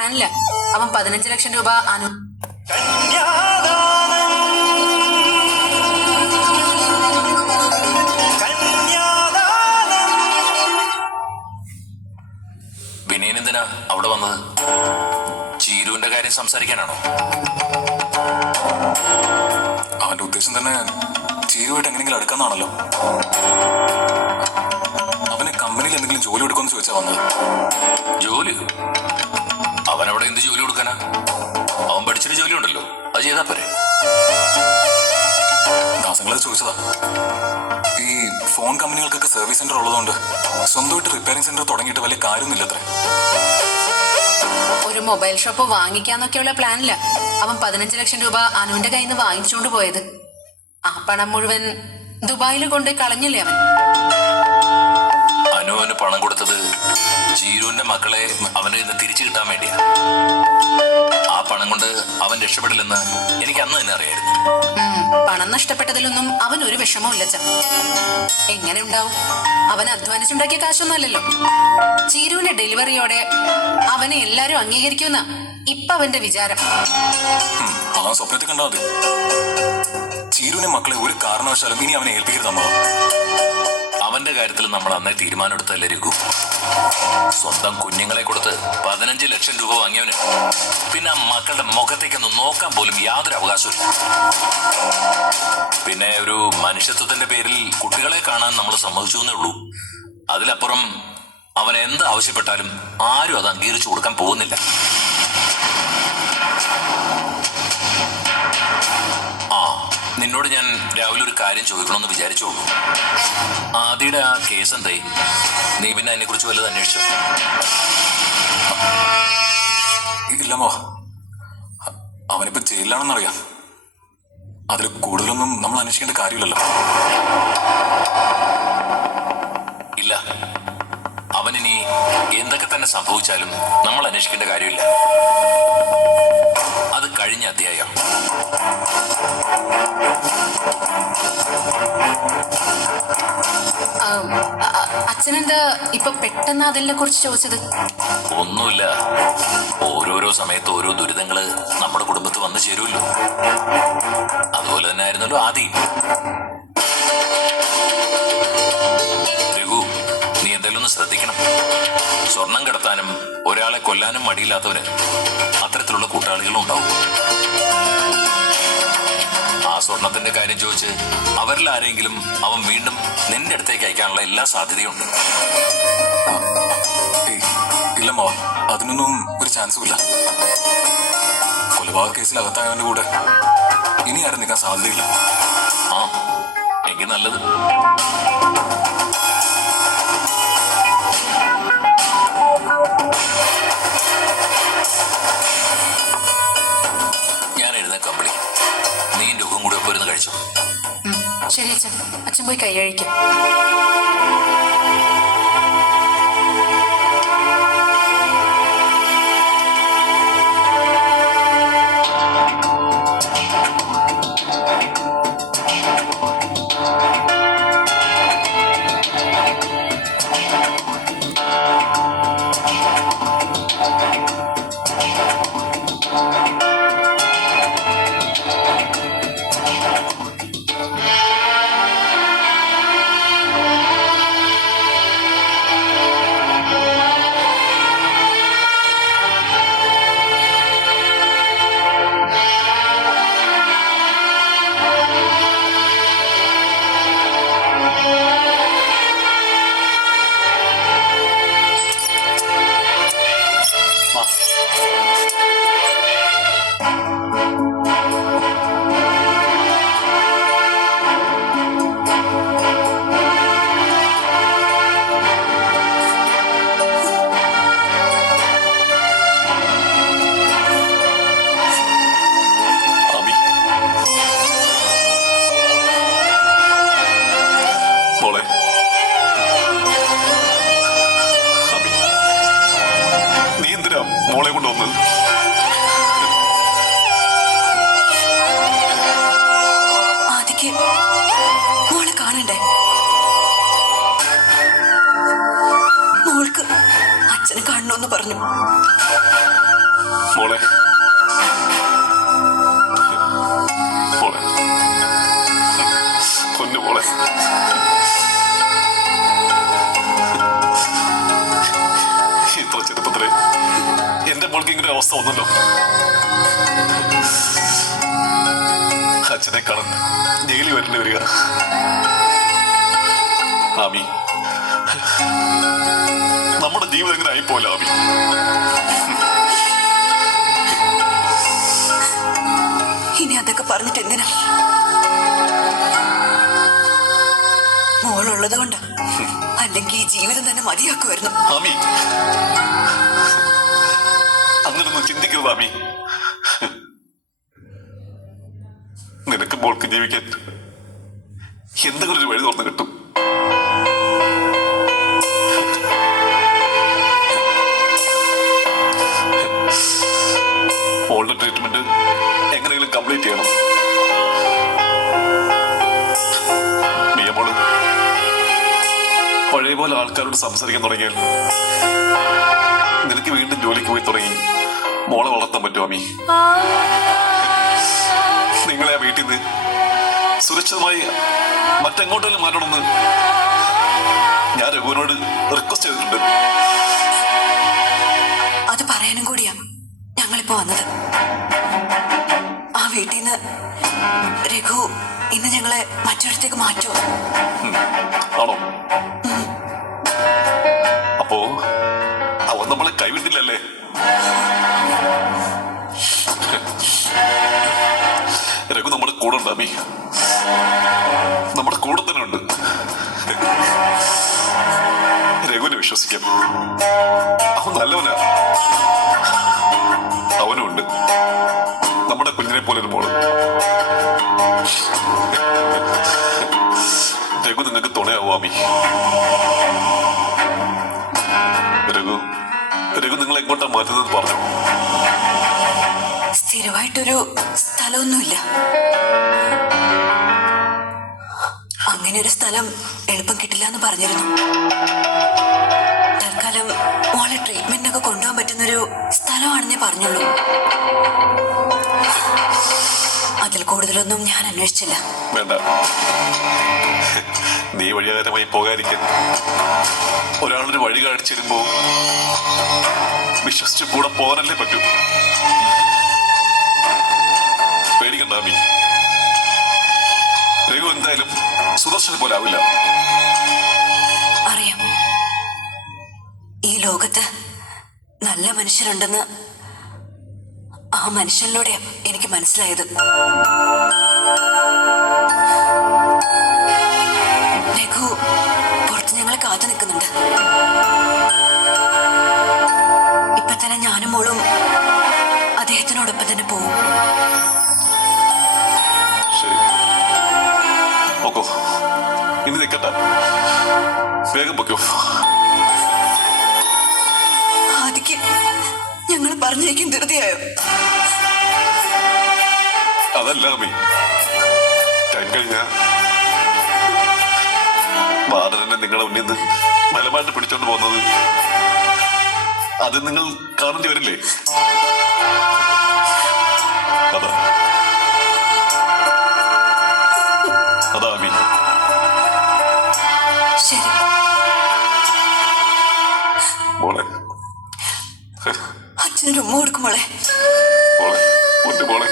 പ്ലാനില്ല. അവൻ 15 ലക്ഷം രൂപ വിനയനെന്തിനാ അവിടെ വന്നത്? ചീരുവിന്റെ കാര്യം സംസാരിക്കാനാണോ? അവന്റെ ഉദ്ദേശം തന്നെ ചീരുവായിട്ട് എങ്ങനെയെങ്കിലും അടുക്കാന്നാണല്ലോ. അവന് കമ്പനിയിൽ എന്തെങ്കിലും ജോലി കൊടുക്കുമെന്ന് ചോദിച്ചാ വന്നത്. ജോലി? അവനവിടെ എന്ത് ജോലി കൊടുക്കാനാ? അവൻ പഠിച്ചൊരു ജോലി ഉണ്ടല്ലോ, അത് ചെയ്താ പോരെ? ദാസങ്ങളത് ചോദിച്ചതാ. ഈ ഫോൺ കമ്പനികൾക്കൊക്കെ സർവീസ് സെന്റർ ഉള്ളതുകൊണ്ട് സ്വന്തമായിട്ട് റിപ്പയറിംഗ് സെന്റർ തുടങ്ങിയിട്ട് വലിയ കാര്യമൊന്നുമില്ല അത്രേ. ഒരു മൊബൈൽ ഷോപ്പ് വാങ്ങിക്കാന്നൊക്കെയുള്ള പ്ലാനില്ല അവൻ 15 ലക്ഷം രൂപ അനുവിന്റെ കയ്യിൽ നിന്ന് വാങ്ങിച്ചുകൊണ്ട് പോയത്. ആ പണം മുഴുവൻ ദുബായിൽ കൊണ്ട് കളഞ്ഞില്ലേ അവൻ. അനുവിന് പണം കൊടുത്തത് ചീരുവിന്റെ മക്കളെ അവന് ഇന്ന് തിരിച്ചു കിട്ടാൻ വേണ്ടിയാ. ആ പണം കൊണ്ട് അവൻ രക്ഷപ്പെടില്ലെന്ന് എനിക്ക് അന്ന് തന്നെ അറിയായിരുന്നു. പണം നഷ്ടപ്പെട്ടതിലൊന്നും അവൻ ഒരു വിഷമവും ഇല്ല. എങ്ങനെ ഉണ്ടാവും? അവൻ അധ്വാനിച്ചുണ്ടാക്കിയ കാശൊന്നും അല്ലല്ലോ. ചീരുവിന്റെ ഡെലിവറിയോടെ അവനെ എല്ലാരും അംഗീകരിക്കുന്ന ഇപ്പൊ അവന്റെ വിചാരം. അവൻ സ്വപ്നത്തിൽ കണ്ടാ മതി. ചീരുവിനെ മക്കളെ ഒരു കാരണവശാലും ഇനി അവനെ ഏൽപ്പിക്കരുത്. അവന്റെ കാര്യത്തിൽ നമ്മൾ അന്നേ തീരുമാനമെടുത്തല്ലേ രഘു? സ്വന്തം കുഞ്ഞുങ്ങളെ കൊടുത്ത് 15 ലക്ഷം രൂപ വാങ്ങിയവന് പിന്നെ ആ മക്കളുടെ മുഖത്തേക്കൊന്ന് നോക്കാൻ പോലും യാതൊരു അവകാശമില്ല. പിന്നെ ഒരു മനുഷ്യത്വത്തിന്റെ പേരിൽ കുട്ടികളെ കാണാൻ നമ്മൾ സമ്മതിച്ചു എന്നേ ഉള്ളൂ. അതിലപ്പുറം അവൻ എന്ത് ആവശ്യപ്പെട്ടാലും ആരും അത് അംഗീകരിച്ചു കൊടുക്കാൻ പോകുന്നില്ല. നിന്നോട് ഞാൻ രാവിലെ ഒരു കാര്യം ചോദിക്കണമെന്ന് വിചാരിച്ചോളൂ. ആദിയുടെ ആ കേസ് എന്തായി? നീ പിന്നെ അതിനെ കുറിച്ച് വല്ലതും അന്വേഷിച്ചോ? ഇല്ലമ്മോ, അവനിപ്പോ ജയിലിലാണെന്നറിയാം. അതിൽ കൂടുതലൊന്നും നമ്മൾ അന്വേഷിക്കേണ്ട കാര്യമില്ലല്ലോ. ഇല്ല, അവനിനി എന്തൊക്കെ തന്നെ സംഭവിച്ചാലും നമ്മൾ അന്വേഷിക്കേണ്ട കാര്യമില്ല. അത് കഴിഞ്ഞ അധ്യായം. അച്ഛനെന്താ ഇപ്പൊ പെട്ടെന്ന് അതിനെ കുറിച്ച് ചോദിച്ചത്? ഒന്നുമില്ല, ഓരോരോ സമയത്ത് ഓരോ ദുരിതങ്ങള് നമ്മുടെ കുടുംബത്ത് വന്നു ചേരുമല്ലോ. അതുപോലെ തന്നെ ആയിരുന്നല്ലോ ആദ്യം. രഘു, നീ എന്തായാലും ഒന്ന് ശ്രദ്ധിക്കണം. സ്വർണം കടത്താനും ഒരാളെ കൊല്ലാനും മടിയില്ലാത്തവന് അത്തരത്തിലുള്ള കൂട്ടാളികളും ഉണ്ടാവും. ആ സ്വർണത്തിന്റെ കാര്യം ചോദിച്ച് അവരിൽ ആരെങ്കിലും അവൻ വീണ്ടും നിന്റെ അടുത്തേക്ക് അയക്കാനുള്ള എല്ലാ സാധ്യതയുണ്ട്. ഇല്ലമ്മോ, അതിനൊന്നും ഒരു ചാൻസും ഇല്ല. കൊലപാതക കേസിൽ അകത്തായവന്റെ കൂടെ ഇനി ആരും നിൽക്കാൻ സാധ്യതയില്ല. ആ, എങ്കിൽ നല്ലത്. ഞാൻ എഴുന്നേക്കാൻ വിളി. നീ രോഗം കൂടി ഒപ്പം ഇരുന്ന് കഴിച്ചു. ശരി അച്ഛൻ. അച്ഛൻ പോയി കൈ കഴിക്കും. മോളെ കൊണ്ടുവന്നത് ആദിക്ക് മോളെ കാണണ്ടേ? മോൾക്ക് അച്ഛനെ കാണണമെന്ന് പറഞ്ഞു. മോളെ മോളെ പൊന്നു മോളെ ഇത്ര ചെറുപ്പത്തിലെ എന്റെ മോൾക്ക് ഇങ്ങനെ അവസ്ഥ വന്നല്ലോ. അച്ഛനെ കാണാൻ ജയിലിൽ വരേണ്ടി വരിക. ആമി, നമ്മുടെ ജീവിതം എങ്ങനെ ആയിപ്പോല ആമി. ഇനി അതൊക്കെ പറഞ്ഞിട്ട് എന്തിനാ? മോളുള്ളത് കൊണ്ടാ, അല്ലെങ്കിൽ ഈ ജീവിതം തന്നെ മതിയാക്കുമായിരുന്നു. ആമി, അങ്ങനൊന്നും ചിന്തിക്കരുത് ആമി. നിനക്ക് മോൾക്ക് ജീവിക്കാൻ എന്തെങ്കിലും ഒരു വഴി തുറന്നു കിട്ടും. മോളുടെ ട്രീറ്റ്മെന്റ് എങ്ങനെയെങ്കിലും കംപ്ലീറ്റ് ചെയ്യണം. മിയ മോള് പഴയ പോലെ ആൾക്കാരോട് സംസാരിക്കാൻ തുടങ്ങിയാൽ നിനക്ക് വീണ്ടും ജോലിക്ക് പോയി തുടങ്ങി മോളെ വളർത്താൻ പറ്റുമോ അമ്മി? നിങ്ങളെ ആ വീട്ടിൽ നിന്ന് സുരക്ഷിതമായി മറ്റെങ്ങോട്ടെങ്കിലും മാറ്റണമെന്ന് ഞാൻ രഘുവിനോട് റിക്വസ്റ്റ് ചെയ്തിട്ടുണ്ട്. അത് പറയാനും കൂടിയാ ഞങ്ങളിപ്പോ വന്നത്. ആ വീട്ടിൽ നിന്ന് രഘു ഇന്ന് ഞങ്ങളെ മറ്റൊരിടത്തേക്ക് മാറ്റുമോ? ആണോ? അപ്പോ അവൻ നമ്മളെ കൈവിട്ടില്ലല്ലേ? രഘു നമ്മുടെ കൂടെ ഉണ്ട് അമ്മി, നമ്മുടെ കൂടെ തന്നെ ഉണ്ട്. രഘുവിനെ വിശ്വസിക്കാം, അവൻ നല്ലവനാ. അവനും ഉണ്ട് നമ്മുടെ കുഞ്ഞിനെ പോലെ ഒരു മോള്. രഘു നിങ്ങൾക്ക് തുണയാവോ അമ്മി? രഘു നിങ്ങൾ എങ്ങോട്ടാ മാറ്റുന്നത് പറഞ്ഞു? സ്ഥിരമായിട്ടൊരു സ്ഥലമൊന്നുമില്ല. അങ്ങനെ ഒരു സ്ഥലം എളുപ്പം കിട്ടില്ല എന്ന് പറഞ്ഞിരുന്നു. തൽക്കാലം മോളെ ട്രീറ്റ്മെന്റിനൊക്കെ കൊണ്ടുപോകാൻ പറ്റുന്നൊരു സ്ഥലമാണെന്നേ പറഞ്ഞുള്ളൂ. അതിൽ കൂടുതലൊന്നും ഞാൻ അന്വേഷിച്ചില്ല. വേണ്ട, നീ വഴിയാകരമായി പോകാതിരിക്കാൻ ഒരാളൊരു വഴി കാണിച്ചിരുമ്പോ വിശ്വസിച്ച് കൂടെ പോകാനല്ലേ പറ്റൂ. പേടിക്കണ്ട അമ്മി, രഘു എന്തായാലും സുദർശനെ പോലെ ആവില്ല. അറിയാം, ഈ ലോകത്ത് നല്ല മനുഷ്യരുണ്ടെന്ന് ആ മനുഷ്യനിലൂടെ എനിക്ക് മനസ്സിലായത്. രഘു പുറത്ത് ഞങ്ങളെ കാത്തു നിൽക്കുന്നുണ്ട്. ഇപ്പൊ തന്നെ ഞാനും മോളും അദ്ദേഹത്തിനോടൊപ്പം തന്നെ പോവും. ശരി, ഓക്കോ, ഇനി നിൽക്കണ്ട, വേഗം പൊക്കോ. ആദിക്ക് ഞങ്ങൾ പറഞ്ഞേക്കും ധൃതിയായോ? അതല്ല അമ്മി, ടൈം കഴിഞ്ഞ വാർഡനെ നിങ്ങളുടെ മുന്നിൽ നിന്ന് ബലമായിട്ട് പിടിച്ചോണ്ട് പോകുന്നത് അത് നിങ്ങൾ കാണേണ്ടി വരില്ലേ? അതാ അതാ അമ്മി. ശരി മോളെ, അച്ഛനൊരു ഉമ്മ കൊടുക്കും മോളെ. മോളെ, പൊന്നു മോളെ.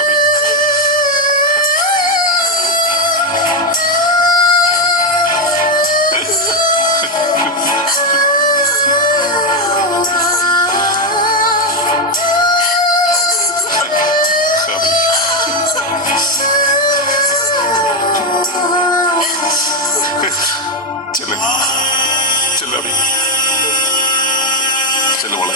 അമ്മി, ചെല്ല് ചെല്ല് അമ്മി, ചെല്ല് മോളെ.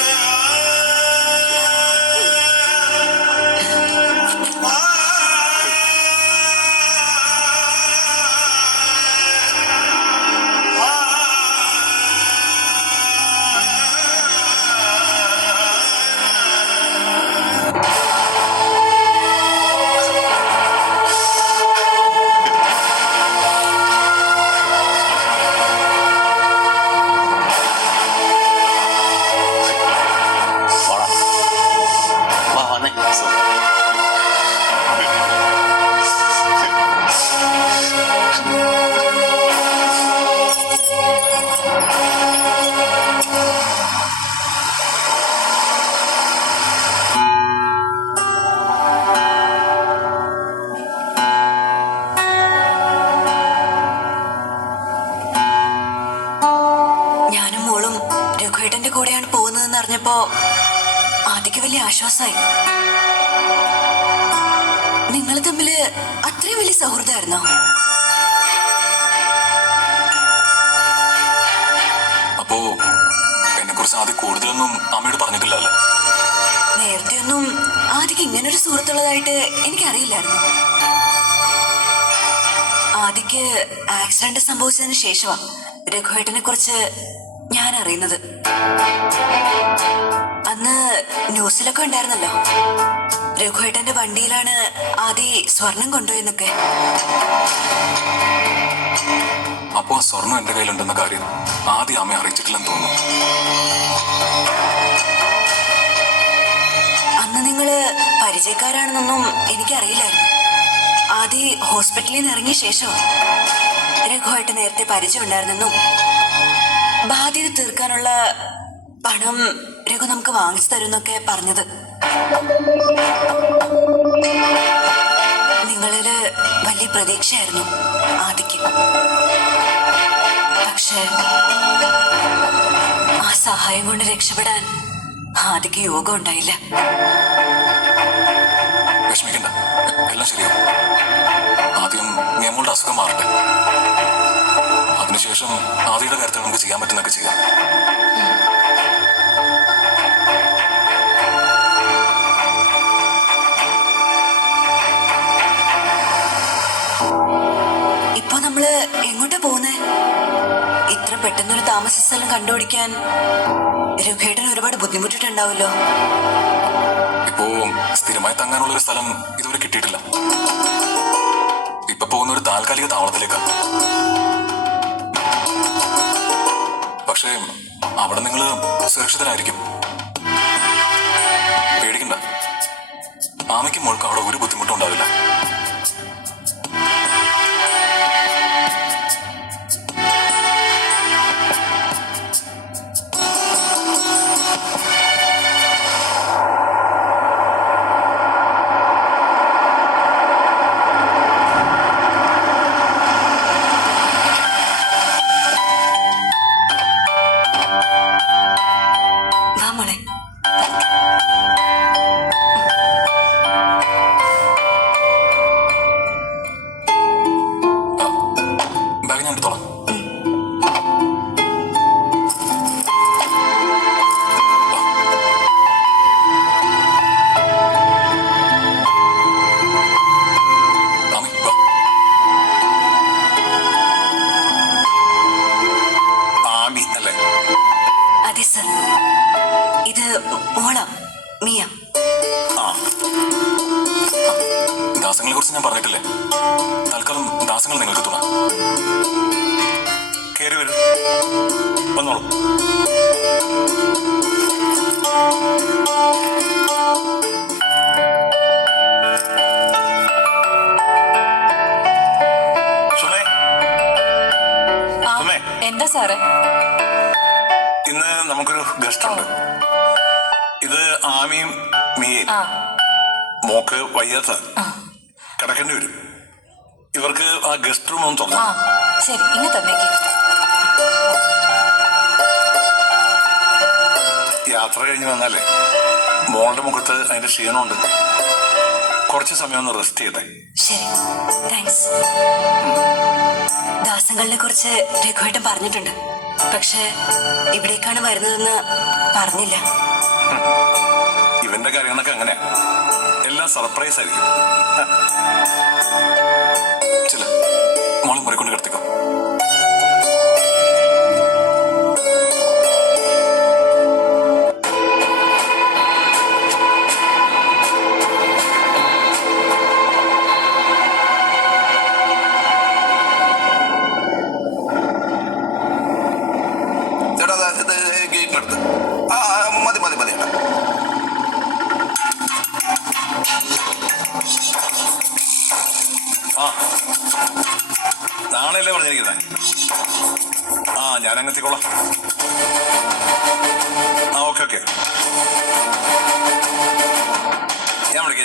രഘുവേട്ടന്റെ കൂടെയാണ് പോകുന്നതെന്ന് അറിഞ്ഞപ്പോ ആദിക്ക് വലിയ ആശ്വാസമായി. നിങ്ങൾ തമ്മില് അത്രയും വലിയ സൗഹൃദമായിരുന്നോ? അപ്പോ എന്നെ കുറിച്ച് ആദ്യം കൂടുതലൊന്നും അമ്മയോട് പറഞ്ഞിട്ടില്ലല്ലേ? നേരത്തെ ഒന്നും ആദിക്ക് ഇങ്ങനൊരു സുഹൃത്തുള്ളതായിട്ട് എനിക്കറിയില്ലായിരുന്നു. ആദിക്ക് ആക്സിഡന്റ് സംഭവിച്ചതിന് ശേഷമാണ് രഘുവേട്ടനെ കുറിച്ച് ഞാൻ അറിയുന്നത്. അന്ന് ന്യൂസിലൊക്കെ ഉണ്ടായിരുന്നല്ലോ, രഘുവേട്ടന്റെ വണ്ടിയിലാണ് ആദി സ്വർണം കൊണ്ടുപോയെന്നൊക്കെ. അപ്പോ ആ സ്വർണം എന്റെ കയ്യിലുണ്ടെന്ന കാര്യം ആദ്യം അമ്മയെ അറിയിച്ചിട്ടില്ലെന്ന് തോന്നുന്നു. അന്ന് നിങ്ങള് പരിചയക്കാരാണെന്നൊന്നും എനിക്കറിയില്ലായിരുന്നു. ആദി ഹോസ്പിറ്റലിൽ നിന്ന് ഇറങ്ങിയ ശേഷം രഘുവായിട്ട് നേരത്തെ പരിചയം ഉണ്ടായിരുന്നെന്നും ബാധ്യത തീർക്കാനുള്ള പണം രഘു നമുക്ക് വാങ്ങിച്ചു തരുമെന്നൊക്കെ പറഞ്ഞത്. നിങ്ങളില് വലിയ പ്രതീക്ഷയായിരുന്നു ആദിക്ക്. പക്ഷേ ആ സഹായം കൊണ്ട് രക്ഷപ്പെടാൻ ആദിക്ക് യോഗം ഉണ്ടായില്ല. വിഷമിക്കണ്ട, എല്ലാം ശരിയാവും. ആദ്യം ഞങ്ങളുടെ അസുഖം മാറട്ടെ, അതിനുശേഷം ആദിയുടെ കാര്യത്തിൽ നമുക്ക് ചെയ്യാൻ പറ്റുന്നൊക്കെ ചെയ്യാം. ഇപ്പൊ നമ്മള് എങ്ങോട്ടാ പോകുന്നേ? ഇത്ര പെട്ടെന്നൊരു താമസ സ്ഥലം കണ്ടുപിടിക്കാൻ രഘുവേട്ടൻ ഒരുപാട് ബുദ്ധിമുട്ടിട്ടുണ്ടാവല്ലോ. ഇപ്പോ സ്ഥിരമായി തങ്ങാനുള്ള ഒരു സ്ഥലം ഇതുവരെ കിട്ടിയിട്ടില്ല. ഇപ്പൊ പോകുന്ന ഒരു താൽക്കാലിക താവളത്തിലേക്കാണ്. പക്ഷേ അവിടെ നിങ്ങള് സുരക്ഷിതരായിരിക്കും. പേടിക്കണ്ട, ആമയ്ക്കും മോൾക്കും അവിടെ ഒരു ബുദ്ധിമുട്ടും ഉണ്ടാവില്ല. വാ മോളെ. ബാഗ് ഞാൻ എടുത്തോളാം. ആമി, വാ. ആമി അല്ലേ? അതെ സർ, ഇത് മോളാ മിയ. ആ, ദാസങ്ങളെ കുറിച്ച് ഞാൻ പറഞ്ഞിട്ടില്ലേ? തൽക്കാലം ദാസങ്ങൾ നിങ്ങൾക്ക് തുണ. കയറി വരും, വന്നോളൂ. സുമേ, സുമേ, എന്താ സാറേ? ഇന്ന് നമുക്കൊരു ഗസ്റ്റ് ഉണ്ട്. ഇത് ആമിയും മിയയും. മോക്ക് വയ്യാത്ത കിടക്കേണ്ടി വരും. ഇവർക്ക് ആ ഗസ്റ്റ് റൂം ഒന്ന് തുറന്നു. ശരി, ഇങ്ങ തന്നേക്ക്. യാത്ര കഴിഞ്ഞ് വന്നാലേ മോളുടെ മുഖത്ത് അതിന്റെ ക്ഷീണമുണ്ട്. കുറച്ച് സമയം ഒന്ന് റെസ്റ്റ് ചെയ്യട്ടെ. ശരി, താങ്ക്സ്. ദാസങ്ങളിനെ കുറിച്ച് രഘുവേട്ടൻ പറഞ്ഞിട്ടുണ്ട്, പക്ഷെ ഇവിടേക്കാണ് വരുന്നതെന്ന് പറഞ്ഞില്ല. ഇവന്റെ കാര്യങ്ങളൊക്കെ അങ്ങനെ എല്ലാം സർപ്രൈസ് ആയിരിക്കും. ചില മോളെ മുറിക്കൊണ്ട് കിടത്തിക്കോ. ഗേറ്റിനടുത്ത് മതി മതി മതി ചേട്ടാ. ആ, നാളെയല്ലേ പറഞ്ഞിരിക്കുന്നത്? ആ, ഞാൻ അങ്ങെത്തിക്കോളാം. ആ, ഓക്കെ ഓക്കെ, ഞാൻ വിളിക്കാം.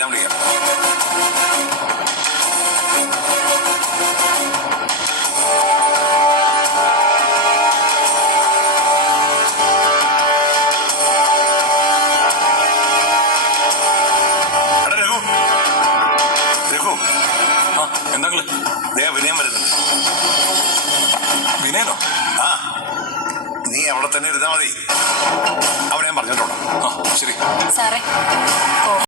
എന്താ ദേ വിനയം വരുന്നുണ്ട്. വിനയനോ? ആ, നീ അവിടെ തന്നെ ഇരുന്നാ മതി. അവിടെ ഞാൻ പറഞ്ഞിട്ടുണ്ടോ? ആ ശരി. സാറേ